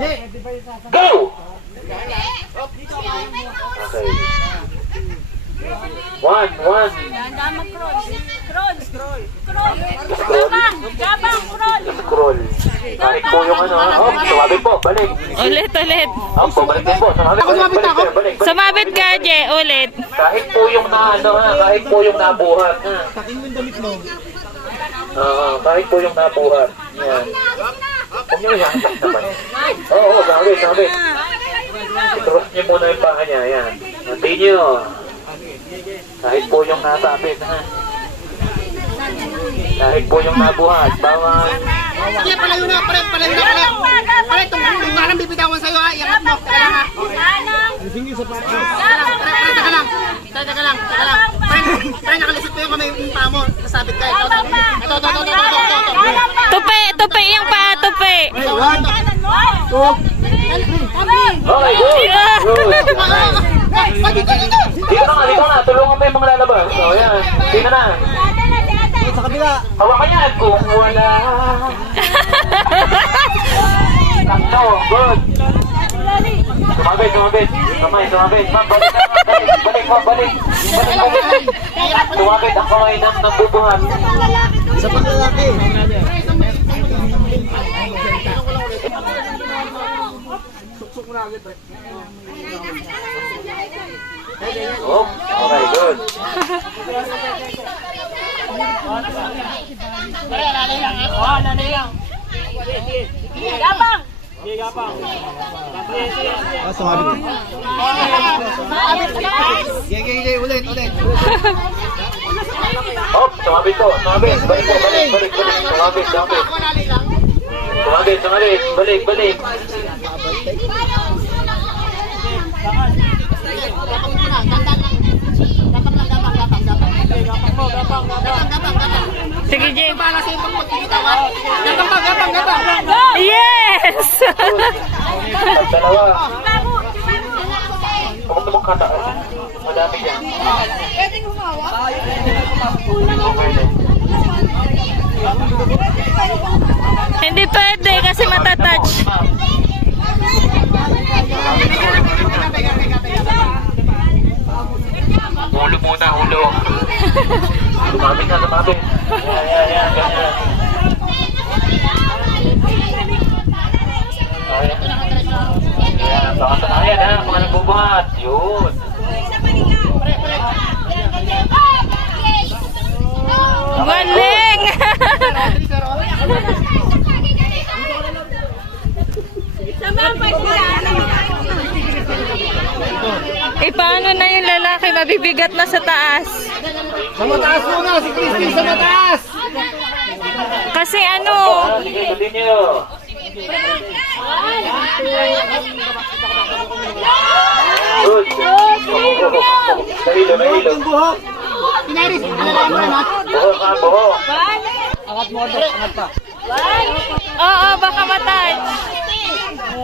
Go! Okay. One. Dahan-dahan mag-crawl. Crawl. Gabang, crawl. Scroll. Kahit po yung ano, sumabit po, balik. Ulit. Opo, balik din po. Balik. Sumabit ka, Je, ulit. Kahit po yung kahit po yung nabuhat, ha. Kahit po yung nabuhat. Yan. Huwag niyo ihatak naman. Oo, sabit. Itros niyo muna yung paa niya, yan. Continue. Kahit po yung nasabit, ha. Kahit po yung nabuhat, bawal. Sige, palayo na. Pare, itong alam bibitawan sa'yo ha. Iangat mo. Teka lang ha. Teka lang. Pare, nakalisot mo yung kamay yung paa mo. Nasabit ka. Ito. Tupi yung pa, tupi. Okay, good. Dito na. Tulungan mo yung mga lalabas. So, yan. Dito na. Sa kabila. Hawakan yan kung wala. Sakto, good. Sumabit. Sumabit. Balik. Sumabit ang kamay ng bubuhat. Sa paglalaki. Suksok mo na agad, pre. Oh, okay, good. Gabang. Sumabit. Sige, ulit. Oh, sumabit po. Balik. Sumabit. Balik. Sige, Je. Para sa ibang pagkikitawa. Gapang. Yes! Dalawa. Huwag mo kataan. Madami yan. Hindi pwede kasi matatouch. Ulo muna. Sumabit. Yan, ganyan. Ayan, pakasanayan ha, mga nagbubuhat. Yun. Galing! Paano na yung lalaki? Mabibigat na sa taas. Sa mataas muna, si Christy sa mataas! Kasi ano? Sige, continue. Good. Nahilo. Yung buhok! Pinaris, alalayan mo rin ha? Buhok. Angat mo, angat pa. Oo, baka matouch.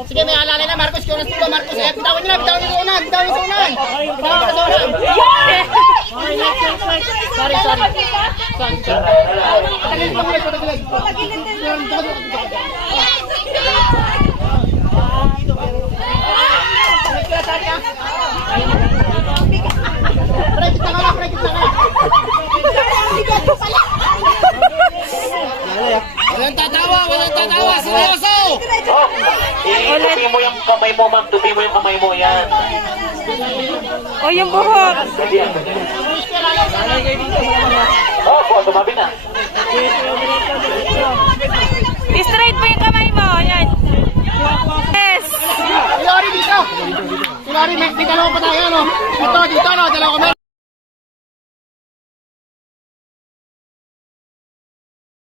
Sige, may alala na, Marcos, kung nas tulo, Marcos. Bitawan nyo sa unan. Baka ka sa unan. Sorry. Walang tatawa, seryoso! Tupi mo yung kamay mo, ma'am. Tupi mo yung kamay mo, yan. O, yung buhok. Ganyan. Oh, tumabi na. Straight pa yung kamay mo. Yan. Yes! Ilori dito! Ilori, may dalawa pa tayo, no? Dito, no? Dalawa kami.